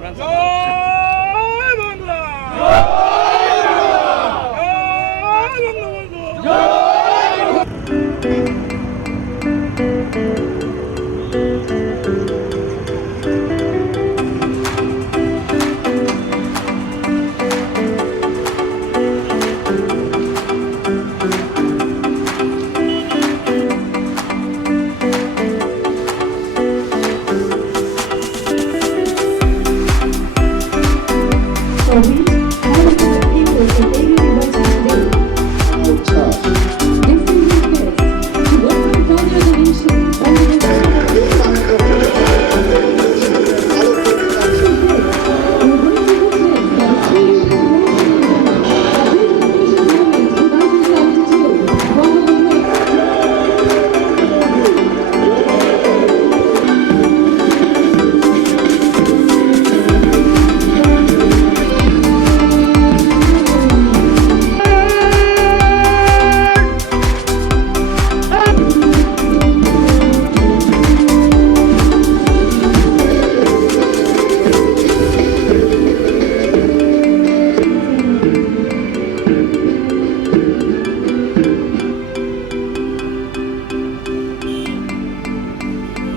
জয় বাংলা, জয়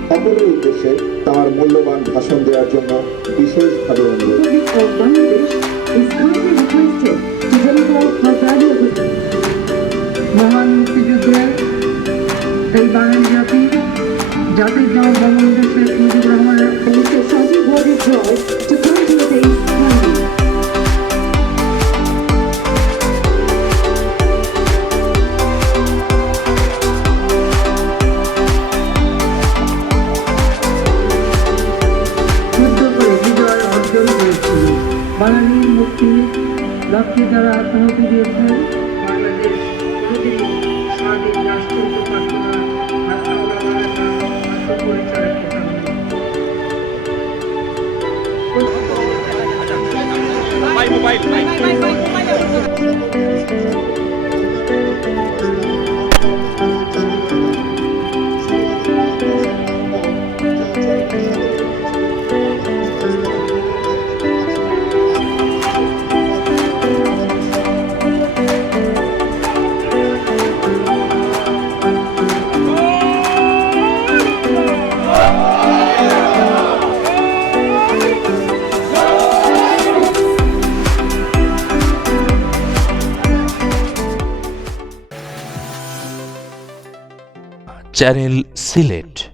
সকলের উদ্দেশ্যে তার মূল্যবান ভাষণ দেওয়ার জন্য বিশেষভাবে অনুরোধ। মহান মুক্তিযুদ্ধের এই বাঙালি জাতির জনক বঙ্গবন্ধু শেখ মুজিবুর রহমানের বাঙালির মুক্তির লক্ষ্যে যারা আত্মাহুতি দিয়েছেন, বাংলাদেশ কোনোদিন স্বাধীন রাষ্ট্র হতে পারত না আর আমরা পরিচয় পেতাম চ্যানেল সিলেট।